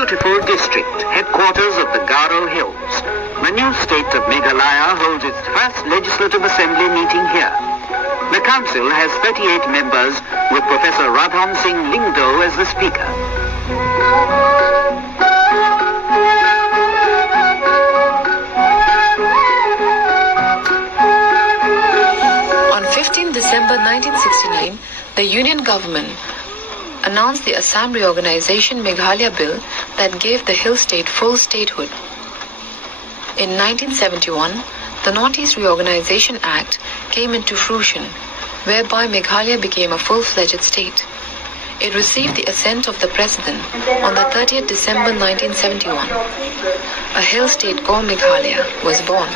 beautiful district, headquarters of the Garo Hills. The new state of Meghalaya holds its first Legislative Assembly meeting here. The council has 38 members, with Professor Ratan Sing Lynngdoh as the speaker. On 15 December 1969, the Union government announced the Assam Reorganization Meghalaya Bill that gave the hill state full statehood. In 1971, the Northeast Reorganization Act came into fruition, whereby Meghalaya became a full-fledged state. It received the assent of the President on the 30th December 1971. A hill state called Meghalaya was born.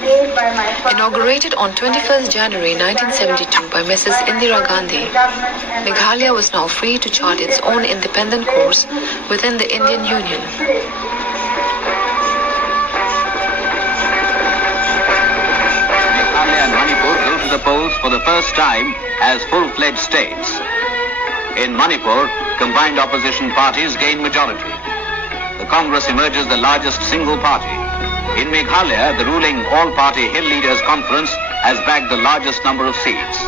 Inaugurated on 21st January 1972 by Mrs. Indira Gandhi, Meghalaya was now free to chart its own independent course within the Indian Union. Meghalaya and Manipur go to the polls for the first time as full-fledged states. In Manipur, combined opposition parties gain majority. The Congress emerges the largest single party. In Meghalaya, the ruling all-party Hill Leaders Conference has bagged the largest number of seats.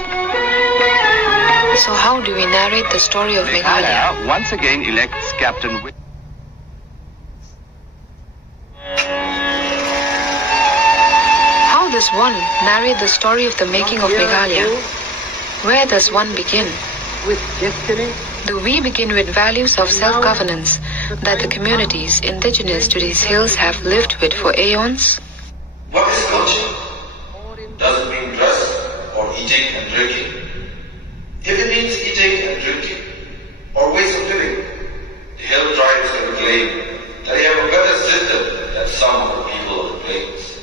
So how do we narrate the story of Meghalaya? Once again elects Captain How does one narrate the story of the making of Meghalaya? Where does one begin? With destiny. Do we begin with values of self-governance that the communities indigenous to these hills have lived with for aeons? What is culture? Does it mean dress or eating and drinking? If it means eating and drinking or ways of living, the hill tribes can claim that they have a better system than some of the people of the plains.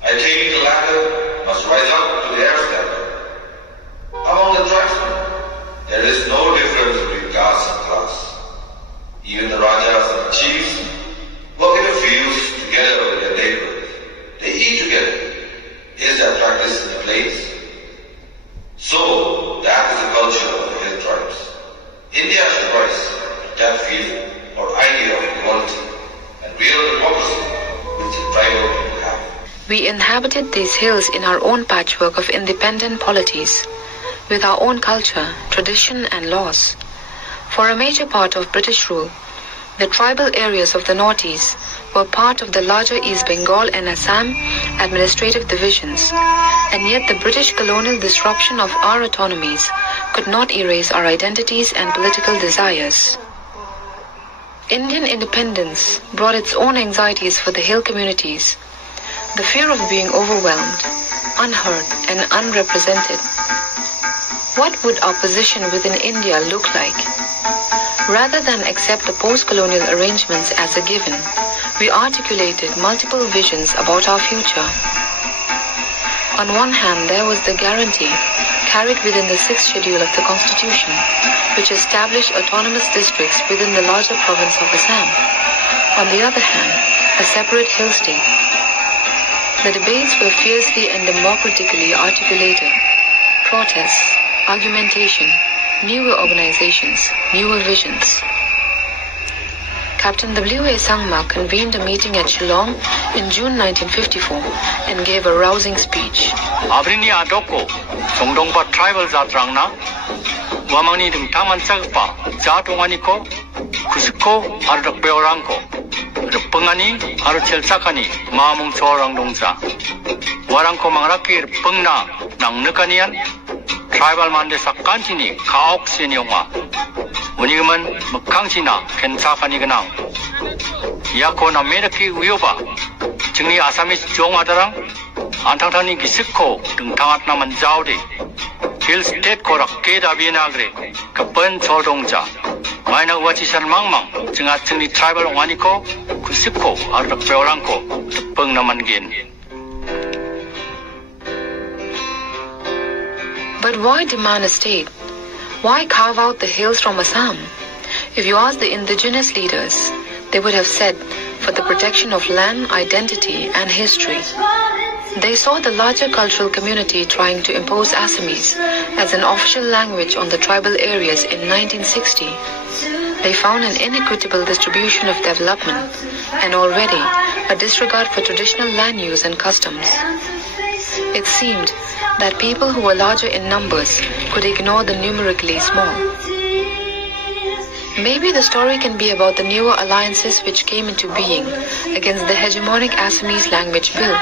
I think the latter must rise up to their standard. Among the tribesmen, there is no difference between caste and class. Even the rajas and chiefs work in the fields together with their neighbors. They eat together. Is that practice in the plains? So, that is the culture of the hill tribes. India should rise to that feeling or idea of equality and real democracy which the tribal people have. We inhabited these hills in our own patchwork of independent polities, with our own culture, tradition and laws. For a major part of British rule, the tribal areas of the Northeast were part of the larger East Bengal and Assam administrative divisions, and yet the British colonial disruption of our autonomies could not erase our identities and political desires. Indian independence brought its own anxieties for the hill communities, the fear of being overwhelmed, unheard and unrepresented. What would our position within India look like? Rather than accept the post-colonial arrangements as a given, we articulated multiple visions about our future. On one hand, there was the guarantee, carried within the 6th schedule of the Constitution, which established autonomous districts within the larger province of Assam. On the other hand, a separate hill state. The debates were fiercely and democratically articulated. Protests, argumentation, newer organizations, newer visions. Captain W.A. Sangma convened a meeting at Shillong in June 1954 and gave a rousing speech. Abrini adoko songdongpa tribal zatrangna wamani dum taman sagpa zatongani kusko ardak beorangko pengani aru chelsakani mamung chorang dongsa warangko mangrakir pengna nang nekanian tribal mande sakkanchini kaok senyonga unigaman mekangchina kensakani ganang yako na meraki uyoba jingni asamis jongwadarang antangtani gisikko dengtangat naman jaude hill state korak keda bienagre kapen chodongja maina wachisan mangmang jinga jingni tribal waniko kusikko ardak beorangko peng naman gen. But why demand a state? Why carve out the hills from Assam? If you ask the indigenous leaders, they would have said, for the protection of land, identity and history. They saw the larger cultural community trying to impose Assamese as an official language on the tribal areas in 1960. they found an inequitable distribution of development and already a disregard for traditional land use and customs. It seemed that people who were larger in numbers could ignore the numerically small. Maybe the story can be about the newer alliances which came into being against the hegemonic Assamese language bill.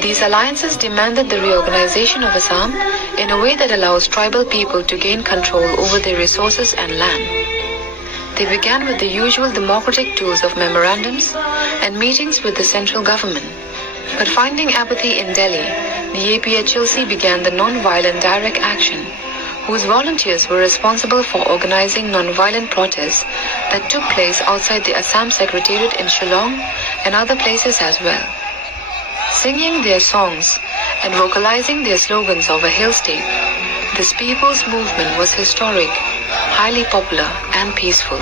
These alliances demanded the reorganization of Assam in a way that allows tribal people to gain control over their resources and land. They began with the usual democratic tools of memorandums and meetings with the central government. But finding apathy in Delhi, the APHLC began the non-violent direct action, whose volunteers were responsible for organizing non-violent protests that took place outside the Assam Secretariat in Shillong and other places as well. Singing their songs and vocalizing their slogans of a hill state, this people's movement was historic, highly popular and peaceful.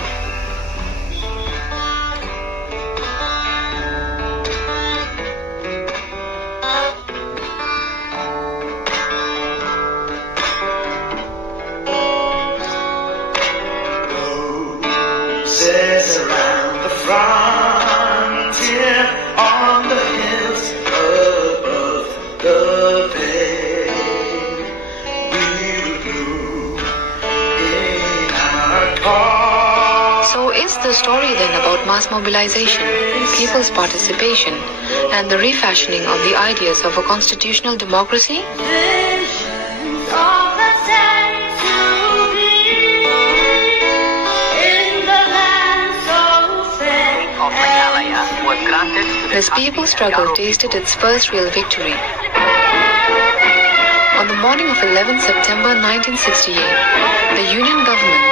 Roses around the frontier on the hills above the bay, we will bloom in our cause. So is the story then about mass mobilization, people's participation, and the refashioning of the ideas of a constitutional democracy? This people's struggle tasted its first real victory. On the morning of 11 September 1968, the Union government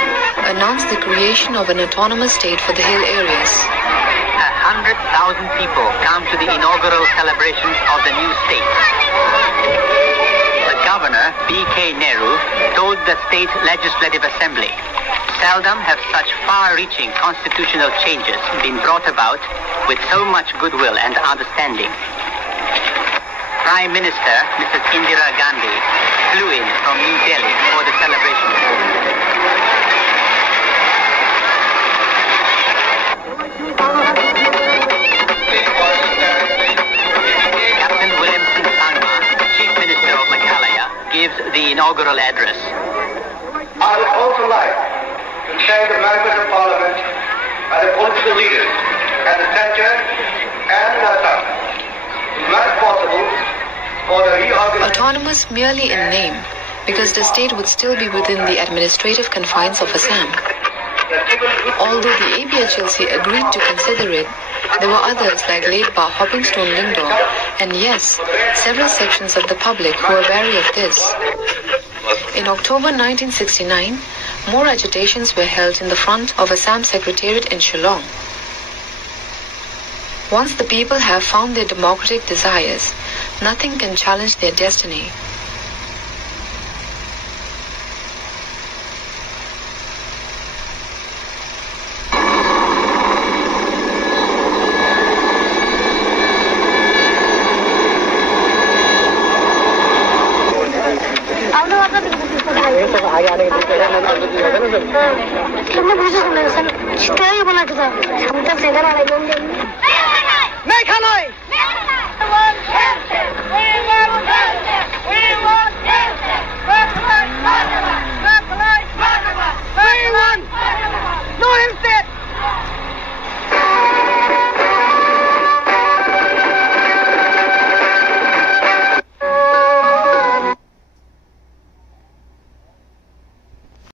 announced the creation of an autonomous state for the hill areas. 100,000 people come to the inaugural celebrations of the new state. The governor, B.K. Nehru, told the State Legislative Assembly, "Seldom have such far-reaching constitutional changes been brought about with so much goodwill and understanding." Prime Minister Mrs. Indira Gandhi flew in from New Delhi for the celebration. Captain Williamson Sangma, Chief Minister of Meghalaya, gives the inaugural address. I would also like to thank the members of Parliament and the political leaders at the center and in Assam who made possible for the reorganization. Autonomous merely in name, because the state would still be within the administrative confines of Assam. Although the APHLC agreed to consider it, there were others like late Prof Ratan Sing Lyngdoh, and yes, several sections of the public who were wary of this. In October 1969, more agitations were held in the front of Assam Secretariat in Shillong. Once the people have found their democratic desires, nothing can challenge their destiny. Meghalaya!